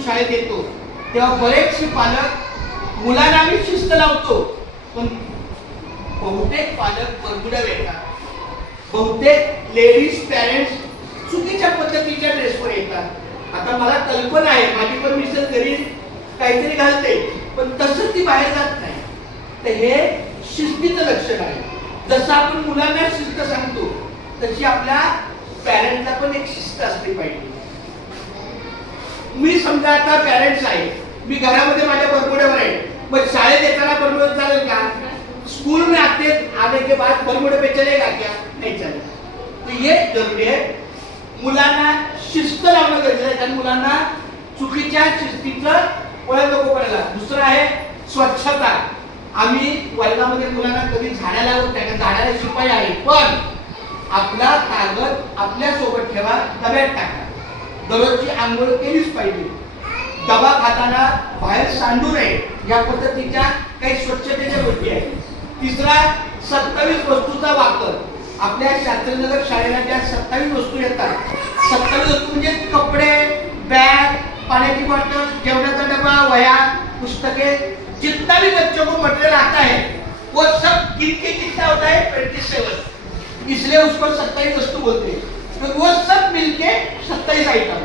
आपण शाळेत येतो तेव्हा बरेचसे पालक मुलांना आम्ही शिस्त लावतो, पण बहुतेक पालक बरमुड्या येतात, बहुतेक लेडीज पॅरेंट्स चुकीच्या पद्धतीच्या ड्रेसवर येतात. आता मला कल्पना आहे, माझी पण मिसेस घरी काहीतरी घालते, पण तसं ती बाहेर जात नाही. तर हे शिस्तीचं लक्षण आहे. जसं आपण मुलांना शिस्त सांगतो तशी आपल्या पॅरेंटला पण एक शिस्त असली पाहिजे. मी समजा आता पॅरेंट्स आहे, मी घरामध्ये माझ्या बरमुड्यावर आहे, मग शाळेत येताना बरमुडा चालेल का? स्कूल में आने के बाद बरमुडे पे चलेगा क्या? नहीं चलेगा. तो ये जरूरी आहे. मुलांना शिस्त लावणं गरजेचं आहे, कारण मुलांना चुकीच्या शिस्तीचं वळण नको पडायला. दुसरं आहे स्वच्छता. आम्ही वर्गामध्ये मुलांना कधी झाडा लावत नाही, झाडाला शिपाई आहे, पण आपला कागद आपल्या सोबत ठेवा, डब्यात टाका. दररोजची आंघोळ केलीच पाहिजे. डबा खाताना बाहेर सांडू नये, या पद्धतीच्या काही स्वच्छतेच्या गोष्टी आहेत. तिसरा 27 वस्तूचा वापर. आपल्या शास्त्रीनगर शाळेला ज्या 27 वस्तू येतात, 27 वस्तू म्हणजे कपडे, बॅग, पाण्याची बॉटल, जेवणाचा डबा, वह्या, पुस्तके, जितना भी बच्चों को मटेरियल आता है वो सब गिन के कितना होता है 27, इसलिए उसको 27 वस्तु बोलते हैं. तो वो सब मिलके 27 आइटम.